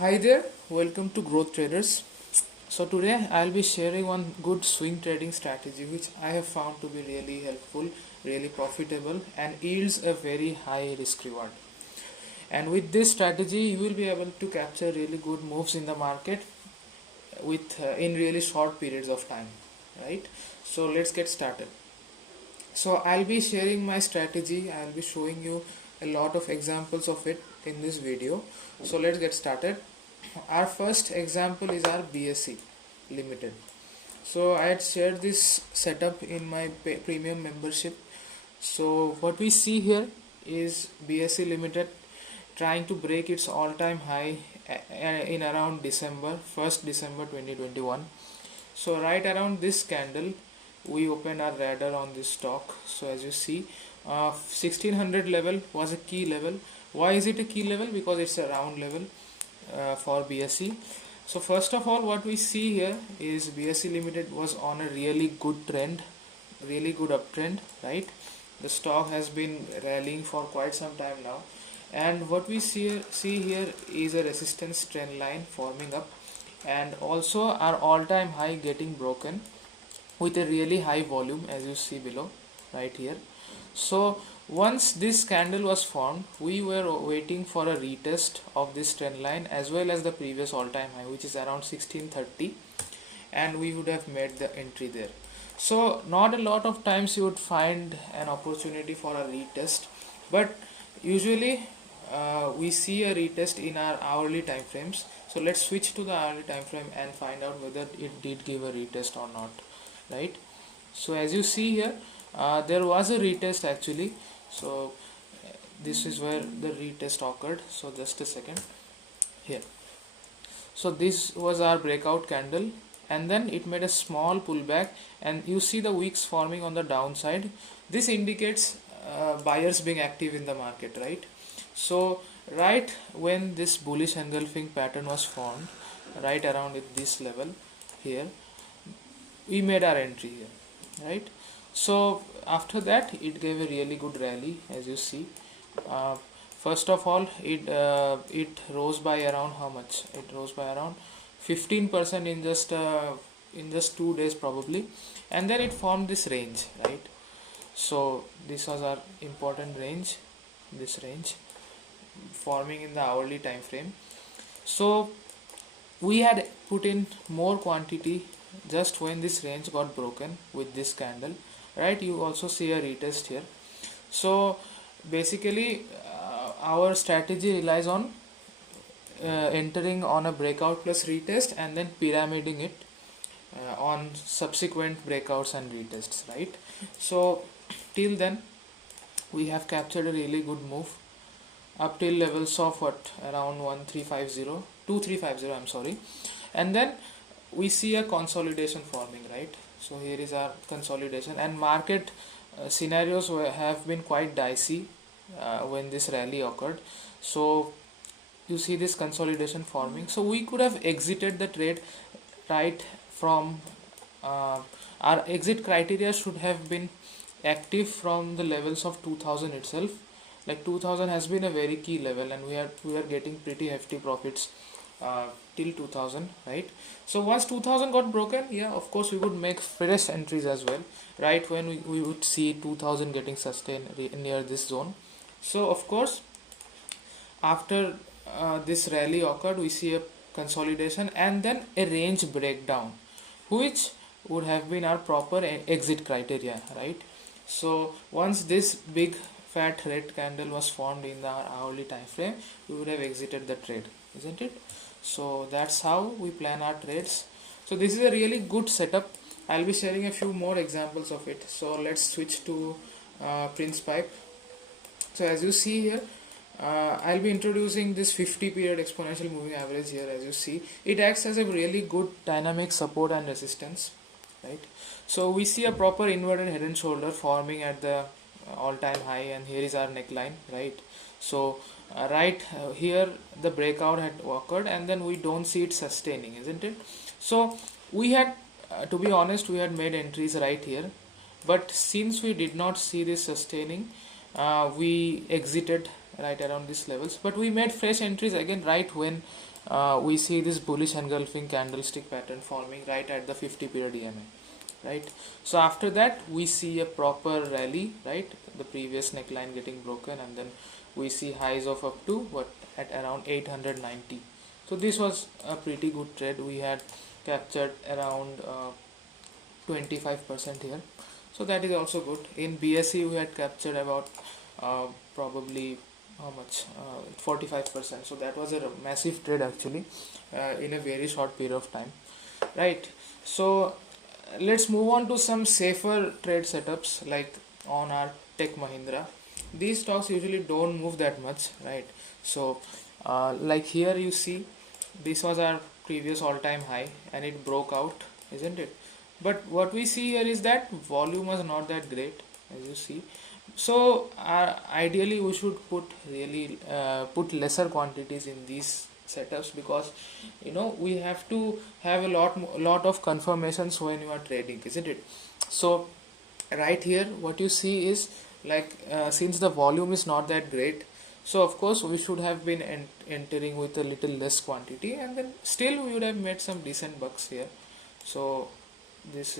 Hi there, welcome to Growth Traders. So today I'll be sharing one good swing trading strategy which I have found to be really helpful, really profitable and yields a very high risk reward. And with this strategy you will be able to capture really good moves in the market with in really short periods of time, right? So let's get started. So I'll be sharing my strategy. I'll be showing you a lot of examples of it in this video. So let's get started. Our first example is our BSE Limited. So I had shared this setup in my premium membership. So what we see here is BSE Limited trying to break its all-time high in around December 1st December 2021. So right around this candle we opened our radar on this stock. So as you see, 1600 level was a key level. Why is it a key level? Because it's a round level for BSE. So first of all, what we see here is BSE Limited was on a really good trend, really good uptrend, right? The stock has been rallying for quite some time now, and what we see here is a resistance trend line forming up, and also our all-time high getting broken with a really high volume, as you see below right here. So once this candle was formed, we were waiting for a retest of this trend line as well as the previous all-time high, which is around 1630, and we would have made the entry there. So not a lot of times you would find an opportunity for a retest, but usually we see a retest in our hourly time frames. So let's switch to the hourly time frame and find out whether it did give a retest or not, right? So as you see here, there was a retest actually. So this is where the retest occurred. So just a second here. So this was our breakout candle, and then it made a small pullback, and you see the wicks forming on the downside. This indicates buyers being active in the market, right? So right when this bullish engulfing pattern was formed, right around at this level here, we made our entry here, right? So after that it gave a really good rally, as you see. uh, First of all, it rose by around how much? It rose by around 15% in just 2 days probably, and then it formed this range, right? So this was our important range, this range forming in the hourly time frame. So we had put in more quantity just when this range got broken with this candle, right? You also see a retest here. So basically our strategy relies on entering on a breakout plus retest and then pyramiding it on subsequent breakouts and retests, right? So till then we have captured a really good move up till levels of what, around 1350 2350, I'm sorry. And then we see a consolidation forming, right? So here is our consolidation, and market scenarios have been quite dicey when this rally occurred. So you see this consolidation forming, so we could have exited the trade right from our exit criteria should have been active from the levels of 2000 itself. Like 2000 has been a very key level, and we are getting pretty hefty profits till 2000, right? So once 2000 got broken, yeah, of course we would make fresh entries as well, right? When we would see 2000 getting sustained near this zone. So of course after this rally occurred, we see a consolidation and then a range breakdown, which would have been our proper exit criteria, right? So once this big fat red candle was formed in the hourly time frame, we would have exited the trade, isn't it? So that's how we plan our trades. So this is a really good setup. I'll be sharing a few more examples of it. So let's switch to Prince Pipe. So as you see here, I'll be introducing this 50 period exponential moving average here. As you see, it acts as a really good dynamic support and resistance, right? So we see a proper inverted head and shoulder forming at the all-time high, and here is our neckline, right? So here the breakout had occurred, and then we don't see it sustaining, isn't it? So we had to be honest, we had made entries right here, but since we did not see this sustaining, we exited right around these levels, but we made fresh entries again right when we see this bullish engulfing candlestick pattern forming right at the 50 period EMA, right? So after that we see a proper rally, right? The previous neckline getting broken, and then we see highs of up to what, at around 890. So this was a pretty good trade. We had captured around 25% here, so that is also good. In BSE we had captured about probably how much, 45%, so that was a massive trade actually, in a very short period of time, right? So let's move on to some safer trade setups, like on our Tech Mahindra. These stocks usually don't move that much, right? So like here you see, this was our previous all-time high and it broke out, isn't it? But what we see here is that volume was not that great, as you see. So ideally we should put lesser quantities in these setups, because we have to have a lot of confirmations when you are trading, isn't it? So right here what you see is, like, since the volume is not that great, so of course we should have been entering with a little less quantity, and then still we would have made some decent bucks here. So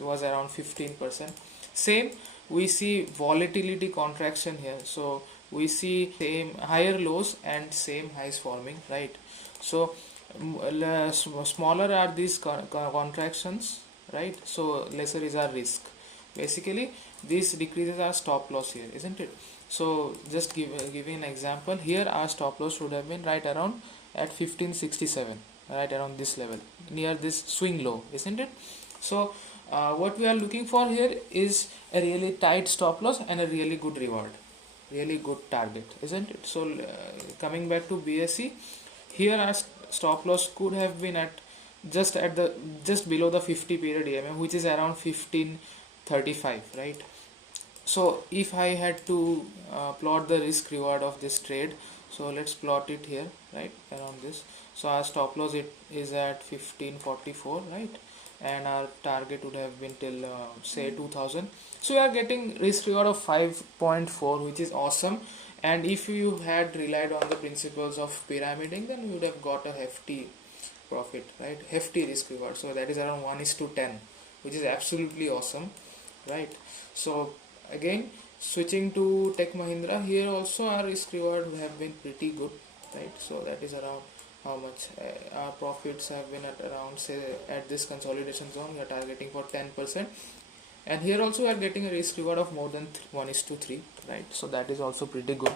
was around 15%. Same, we see volatility contraction here, so we see same higher lows and same highs forming, right? So smaller are these contractions, right? So lesser is our risk. Basically this decreases our stop loss here, isn't it? So just giving an example here, our stop loss would have been right around at 1567, right around this level, near this swing low, isn't it? So what we are looking for here is a really tight stop loss and a really good reward, really good target, isn't it? So coming back to BSE, here our stop loss could have been at just below the 50 period EMA, which is around 1535, right? So if I had to plot the risk reward of this trade, so let's plot it here, right, around this. So our stop loss it is at 1544, right, and our target would have been till say 2000. So we are getting risk reward of 5.4, which is awesome. And if you had relied on the principles of pyramiding, then you would have got a hefty profit, right, hefty risk reward. So that is around 1:10, which is absolutely awesome, right? So again, switching to Tech Mahindra, here also our risk reward have been pretty good, right? So that is around how much, our profits have been at around, say, at this consolidation zone we are targeting for 10%, and here also we are getting a risk reward of more than 1:3, right? So that is also pretty good.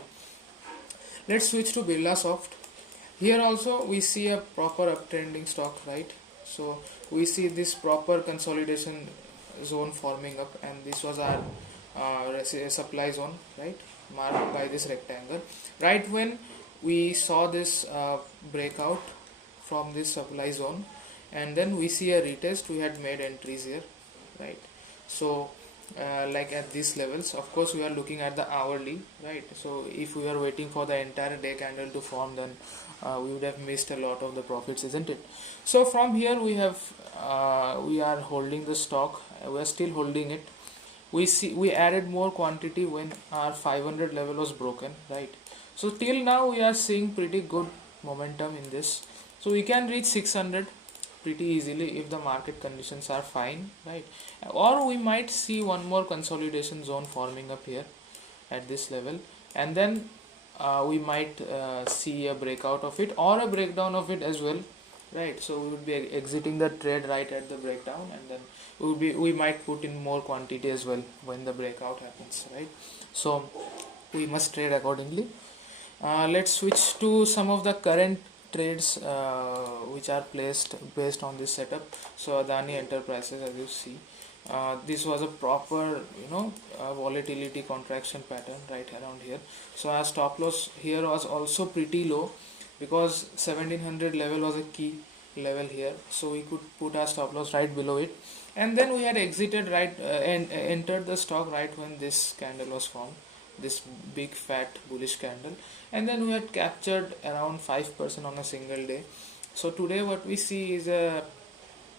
Let's switch to Birlasoft. Here also we see a proper uptrending stock, right? So we see this proper consolidation zone forming up, and this was our supply zone, right, marked by this rectangle. Right when we saw this breakout from this supply zone, and then we see a retest, we had made entries here, right? So like at these levels, of course we are looking at the hourly, right? So if we are waiting for the entire day candle to form, then we would have missed a lot of the profits, isn't it? So from here we are holding the stock, we are still holding it. We added more quantity when our 500 level was broken, right? So till now we are seeing pretty good momentum in this, so we can reach 600 pretty easily if the market conditions are fine, right? Or we might see one more consolidation zone forming up here at this level, and then we might see a breakout of it or a breakdown of it as well, right? So we would be exiting the trade right at the breakdown, and then we might put in more quantity as well when the breakout happens, right? So we must trade accordingly. Let's switch to some of the current trades which are placed based on this setup. So Adani Enterprises, as you see, this was a proper volatility contraction pattern right around here. So our stop loss here was also pretty low, because 1700 level was a key level here, so we could put our stop loss right below it, and then we had exited right and entered the stock right when this candle was formed, this big fat bullish candle, and then we had captured around 5% on a single day. So today what we see is a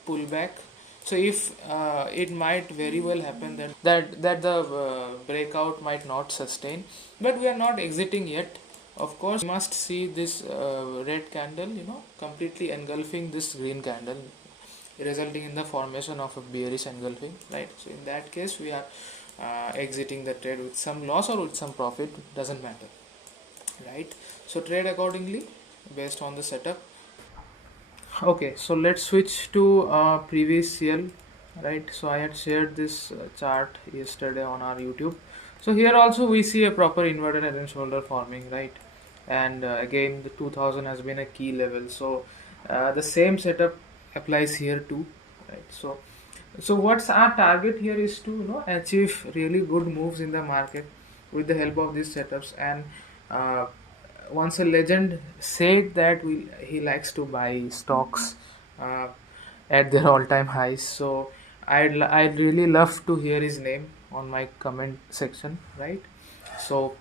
pullback. So if it might very well happen that the breakout might not sustain, but we are not exiting yet. Of course, you must see this red candle, completely engulfing this green candle, resulting in the formation of a bearish engulfing, right? So in that case, we are exiting the trade with some loss or with some profit, doesn't matter, right? So trade accordingly based on the setup. Okay, so let's switch to previous CL, right? So I had shared this chart yesterday on our YouTube. So here also we see a proper inverted head and shoulder forming, right? And again the 2000 has been a key level. So the same setup applies here too, right? So what's our target here is to achieve really good moves in the market with the help of these setups. And uh, once a legend said that he likes to buy stocks uh, at their all-time highs. So I'd really love to hear his name on my comment section, right? So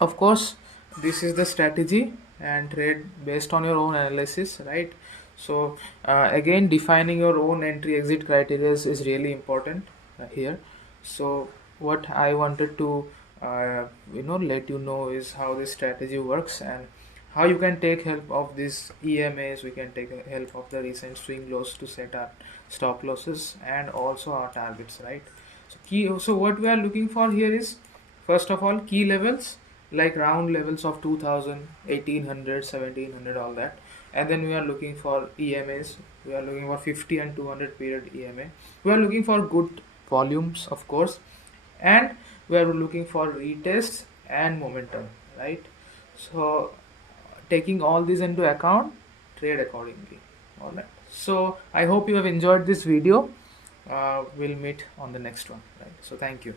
of course this is the strategy and trade based on your own analysis, right? So again, defining your own entry exit criteria is really important here. So what I wanted to let you know is how this strategy works and how you can take help of these EMAs. We can take help of the recent swing lows to set our stop losses and also our targets, right? So what we are looking for here is, first of all, key levels like round levels of 2000, 1800, 1700, all that. And then we are looking for EMAs. We are looking for 50 and 200 period EMA. We are looking for good volumes, of course, and we are looking for retests and momentum, right? So taking all these into account, trade accordingly. All right. So I hope you have enjoyed this video. We'll meet on the next one, right? So thank you.